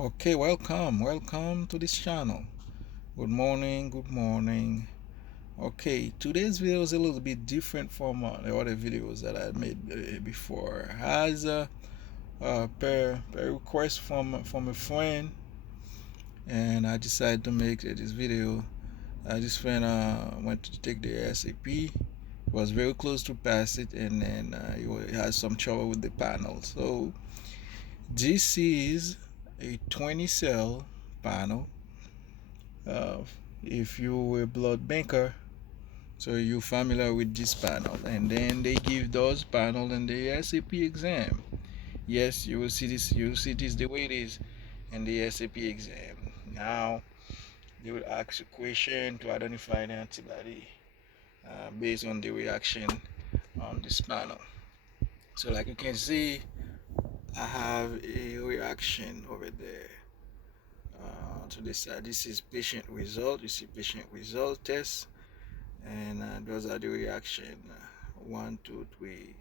Okay, welcome to this channel. Good morning. Okay, today's video is a little bit different from the other videos that I made before. As per request from a friend, and I decided to make this video. This friend went to take the ASCP, was very close to pass it, and then he had some trouble with the panel. So this is a 20 cell panel. uh, if you're a blood banker, so you're familiar with this panel, and then they give those panel in the ASCP exam. Yes, you will see this the way it is in the ASCP exam. Now they will ask a question to identify the antibody based on the reaction on this panel. So like you can see, I have a reaction over there to this side. This is patient result. You see patient result test, and those are the reaction. 1 2 3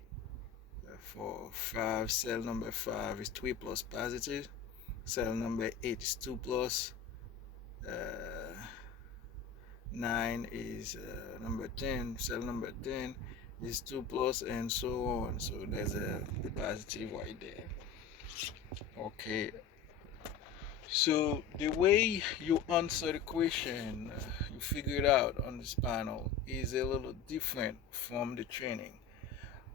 4 5. Cell number 5 is 3 plus positive. Cell number 8 is 2 plus. uh, 9 is number 10. Cell number 10 is 2 plus, and so on. So there's a positive right there. Okay, so the way you answer the question, you figure it out on this panel, is a little different from the training.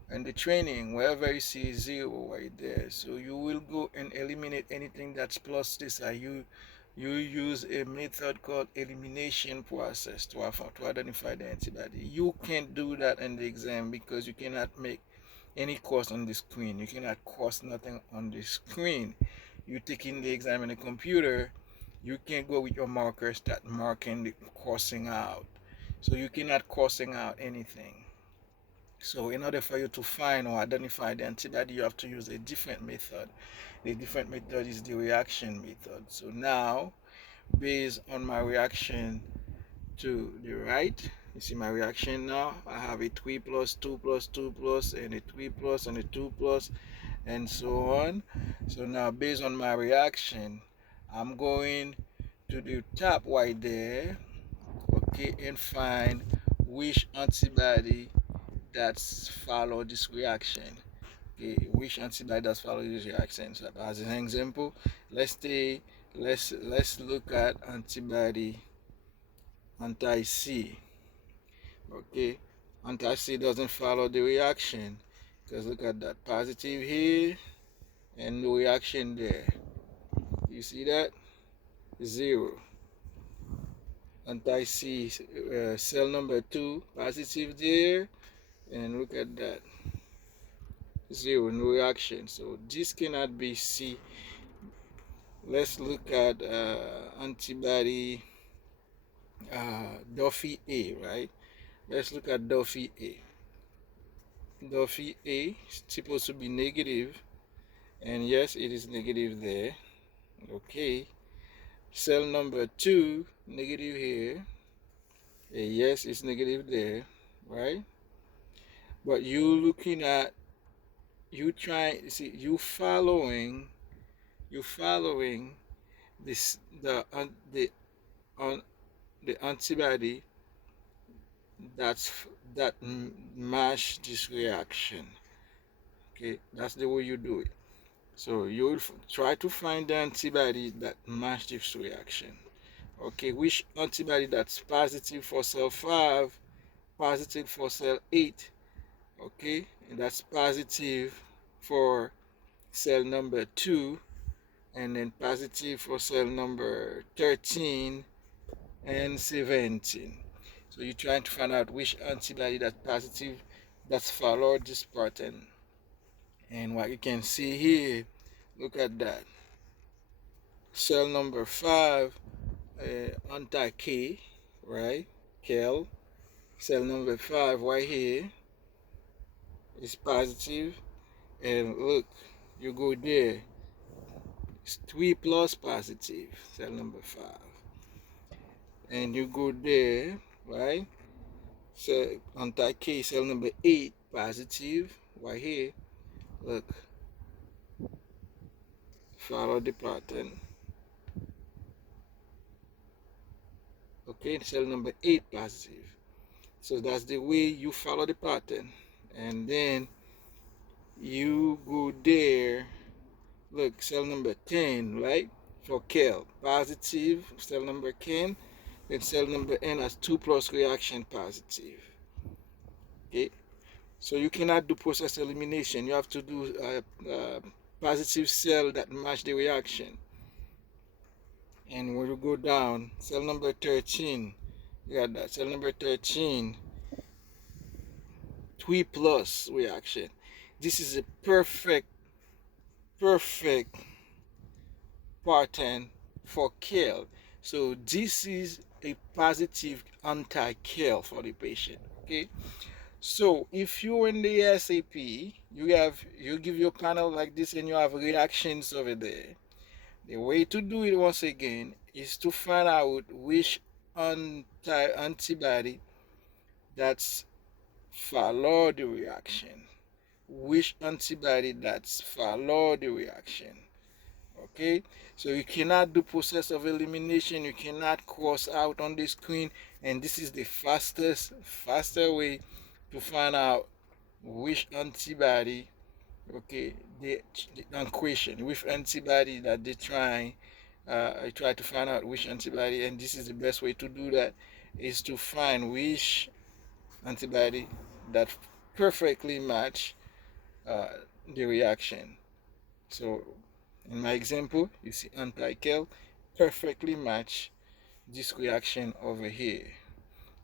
And the training, wherever you see 0 right there, so you will go and eliminate anything that's plus this. You use a method called elimination process to identify the antibody. You can't do that in the exam because you cannot make any course on the screen. You cannot course nothing on the screen. You taking the exam in the computer, you can't go with your marker, start marking the coursing out. So you cannot coursing out anything. So in order for you to find or identify the antibody, you have to use a different method. The different method is the reaction method. So now, based on my reaction to the right, you see my reaction now, I have a 3 plus, 2 plus, 2 plus, and a 3 plus, and a 2 plus, and so on. So now, based on my reaction, I'm going to the top right there, okay, and find which antibody that's follow this reaction. Okay, which antibody that's follow this reaction. So as an example, let's look at antibody anti-C. Okay, anti-C doesn't follow the reaction because look at that positive here and no reaction there. You see that? 0. Anti-C cell number 2 positive there, and look at that. 0, no reaction. So this cannot be C. Let's look at antibody Duffy A, right? Let's look at Duffy A. Duffy A is supposed to be negative, and yes, it is negative there. Okay. Cell number 2, negative here. Yes, it's negative there, right? But you following this the antibody that match this reaction. Okay, that's the way you do it. So you'll try to find the antibody that match this reaction. Okay, which antibody that's positive for cell 5, positive for cell 8, okay, and that's positive for cell number 2, and then positive for cell number 13 and 17. So you're trying to find out which antibody that's positive that's followed this pattern. And what you can see here, look at that. Cell number 5, anti-K, right? Kel. Cell number 5 right here is positive, and look, you go there, it's 3 plus positive, cell number 5, and you go there, right? So anti-K, cell number 8 positive right here. Look, follow the pattern. Okay, cell number 8 positive. So that's the way you follow the pattern. And then you go there. Look, cell number 10, right? For Kel, positive, cell number 10. Then cell number N has 2 plus reaction positive. Okay, so you cannot do process elimination. You have to do positive cell that match the reaction. And when you go down, cell number 13, you got that. Cell number 13, 3 plus reaction. This is a perfect pattern for Kel. So this is a positive anti-Kel for the patient. Okay. So if you're in the ASCP, you give your panel like this and you have reactions over there. The way to do it once again is to find out which antibody that's follow the reaction. Which antibody that's follow the reaction. Okay, so you cannot do process of elimination, you cannot cross out on the screen, and this is the faster way to find out which antibody, okay, the question which antibody that they try to find out which antibody. And this is the best way to do that, is to find which antibody that perfectly match uh, the reaction. So in my example, you see anti-kel perfectly match this reaction over here.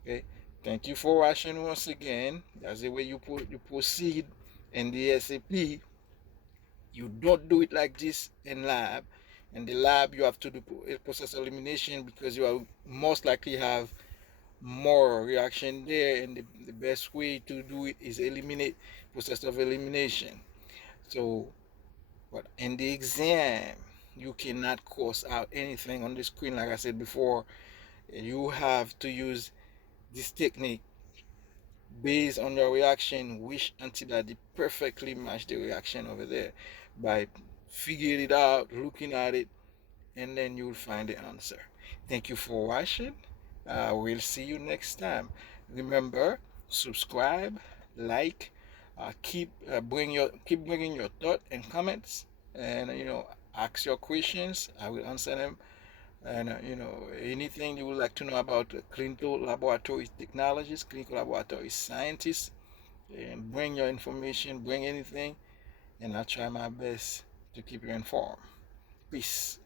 Okay, thank you for watching once again. That's the way you proceed in the ASCP. You don't do it like this in lab. In the lab, you have to do process elimination because you will most likely have more reaction there, and the best way to do it is eliminate process of elimination. So, but in the exam, you cannot cross out anything on the screen. Like I said before, you have to use this technique based on your reaction, which antibody perfectly match the reaction over there, by figuring it out, looking at it, and then you'll find the answer. Thank you for watching. We'll see you next time. Remember, subscribe, like, keep bringing your thought and comments, and ask your questions. I will answer them. And anything you would like to know about clinical laboratory technologists, clinical laboratory scientists, and bring your information, bring anything, and I'll try my best to keep you informed. Peace.